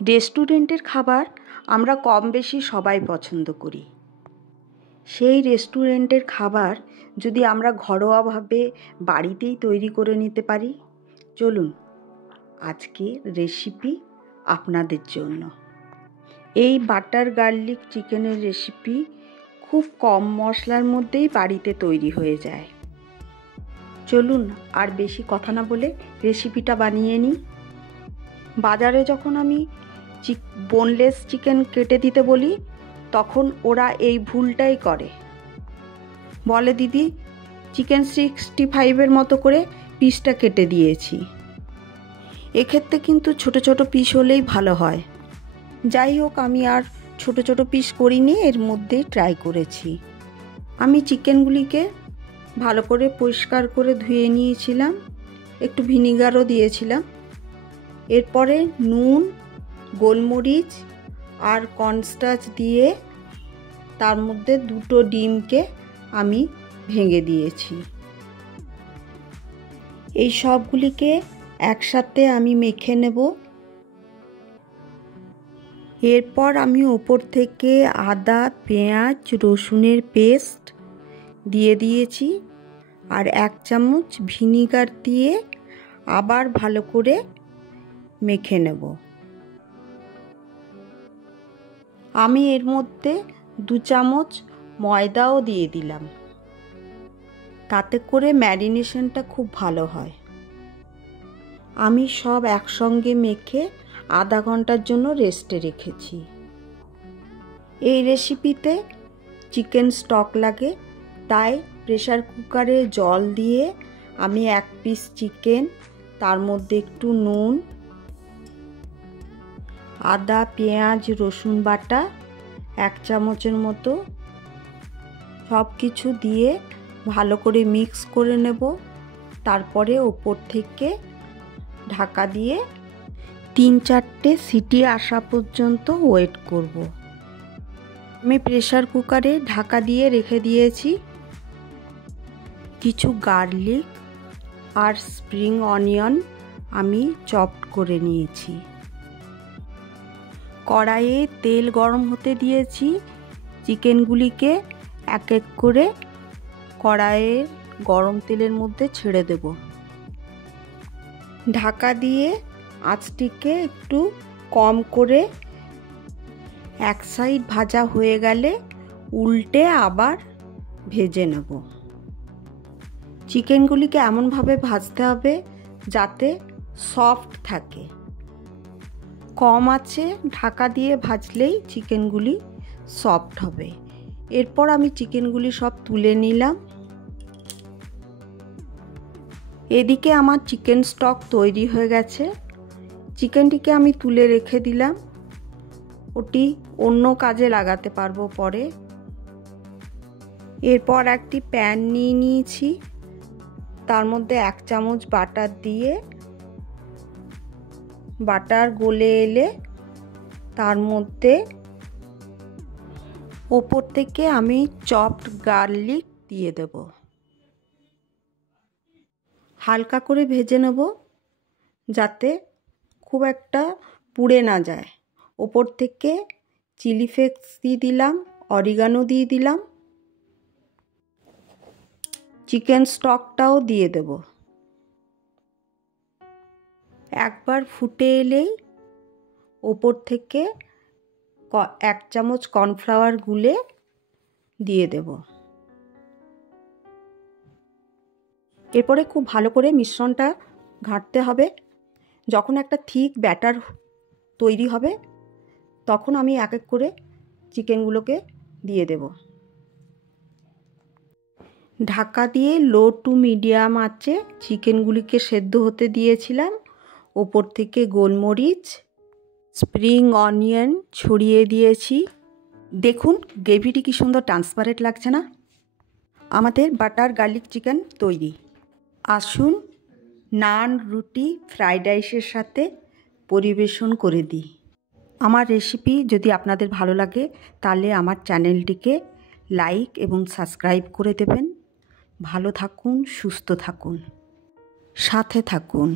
রেস্টুরেন্টের খাবার আমরা কম বেশি সবাই পছন্দ করি। সেই রেস্টুরেন্টের খাবার যদি আমরা ঘরোয়াভাবে বাড়িতেই তৈরি করে নিতে পারি, চলুন আজকের রেসিপি আপনাদের জন্য। এই বাটার গার্লিক চিকেনের রেসিপি খুব কম মশলার মধ্যেই বাড়িতে তৈরি হয়ে যায়। চলুন আর বেশি কথা না বলে রেসিপিটা বানিয়ে নিই। বাজারে যখন আমি বোনলেস চিকেন কেটে দিতে বলি, তখন ওরা এই ভুলটাই করে। বলে, দিদি চিকেন 65-এর মতো করে পিসটা কেটে দিয়েছি। এক্ষেত্রে কিন্তু ছোট ছোট পিস হলেই ভালো হয়। যাই হোক, আমি আর ছোট ছোট পিস করিনি, এর মধ্যেই ট্রাই করেছি। আমি চিকেনগুলিকে ভালো করে পরিষ্কার করে ধুয়ে নিয়েছিলাম, একটু ভিনিগারও দিয়েছিলাম। এরপরে নুন, গোলমরিচ আর কর্নস্টার্চ দিয়ে তার মধ্যে 2টো ডিমকে আমি ভেঙে দিয়েছি। এই সবগুলিকে একসাথে আমি মেখে নেব। এরপর আমি ওপর থেকে আদা, পেঁয়াজ, রসুনের পেস্ট দিয়ে দিয়েছি আর 1 চামচ ভিনিগার দিয়ে আবার ভালো করে মেখে নেব। আমি এর মধ্যে 2 চামচ ময়দাও দিয়ে দিলাম, তাতে করে ম্যারিনেশনটা খুব ভালো হয়। আমি সব একসঙ্গে মেখে আধা ঘন্টার জন্য রেস্টে রেখেছি। এই রেসিপিতে চিকেন স্টক লাগে, তাই প্রেসার কুকারে জল দিয়ে আমি 1 পিস চিকেন, তার মধ্যে একটু নুন, আদা, পেঁয়াজ, রসুন বাটা 1 চামচের মতো সব কিছু দিয়ে ভালো করে মিক্স করে নেব। তারপরে ওপর থেকে ঢাকা দিয়ে 3-4টে সিটি আসা পর্যন্ত ওয়েট করব। আমি প্রেসার কুকারে ঢাকা দিয়ে রেখে দিয়েছি। কিছু গার্লিক আর স্প্রিং অনিয়ন আমি চপড করে নিয়েছি। কড়াইয়ে তেল গরম হতে দিয়েছি। চিকেনগুলিকে এক এক করে কড়াইয়ের গরম তেলের মধ্যে ছেড়ে দেব। ঢাকা দিয়ে আঁচটিকে একটু কম করে এক সাইড ভাজা হয়ে গেলে উল্টে আবার ভেজে নেব। চিকেনগুলিকে এমনভাবে ভাজতে হবে যাতে সফট থাকে। কম আঁচে ঢাকা দিয়ে ভাজলেই চিকেনগুলি সফট হবে। এরপর আমি চিকেনগুলি সব তুলে নিলাম। এদিকে আমার চিকেন স্টক তৈরি হয়ে গেছে। চিকেনটিকে আমি তুলে রেখে দিলাম, ওটি অন্য কাজে লাগাতে পারবো পরে। এরপর একটি প্যান নিয়ে নিয়েছি, তার মধ্যে 1 চামচ বাটার দিয়ে বাটার গলে এলে তার মধ্যে ওপর থেকে আমি চপড গার্লিক দিয়ে দেব। হালকা করে ভেজে নেব যাতে খুব একটা পুড়ে না যায়। ওপর থেকে চিলি ফ্লেক্স দিয়ে দিলাম, অরিগানো দিয়ে দিলাম, চিকেন স্টকটাও দিয়ে দেব। একবার ফুটে এলেই ওপর থেকে 1 চামচ কর্নফ্লাওয়ার গুলে দিয়ে দেব। এরপরে খুব ভালো করে মিশ্রণটা ঘাঁটতে হবে। যখন একটা থিক ব্যাটার তৈরি হবে, তখন আমি এক এক করে চিকেনগুলোকে দিয়ে দেব। ঢাকা দিয়ে লো টু মিডিয়াম আঁচে চিকেনগুলিকে সেদ্ধ হতে দিয়েছিলাম। ওপর থেকে গোলমরিচ, স্প্রিং অনিয়ন ছড়িয়ে দিয়েছি। দেখুন গ্রেভিটি কি সুন্দর ট্রান্সপারেন্ট লাগছে না? আমাদের বাটার গার্লিক চিকেন তৈরি। আসুন নান, রুটি, ফ্রাইড রাইসের সাথে পরিবেশন করে দিই। আমার রেসিপি যদি আপনাদের ভালো লাগে তাহলে আমার চ্যানেলটিকে লাইক এবং সাবস্ক্রাইব করে দেবেন। ভালো থাকুন, সুস্থ থাকুন, সাথে থাকুন।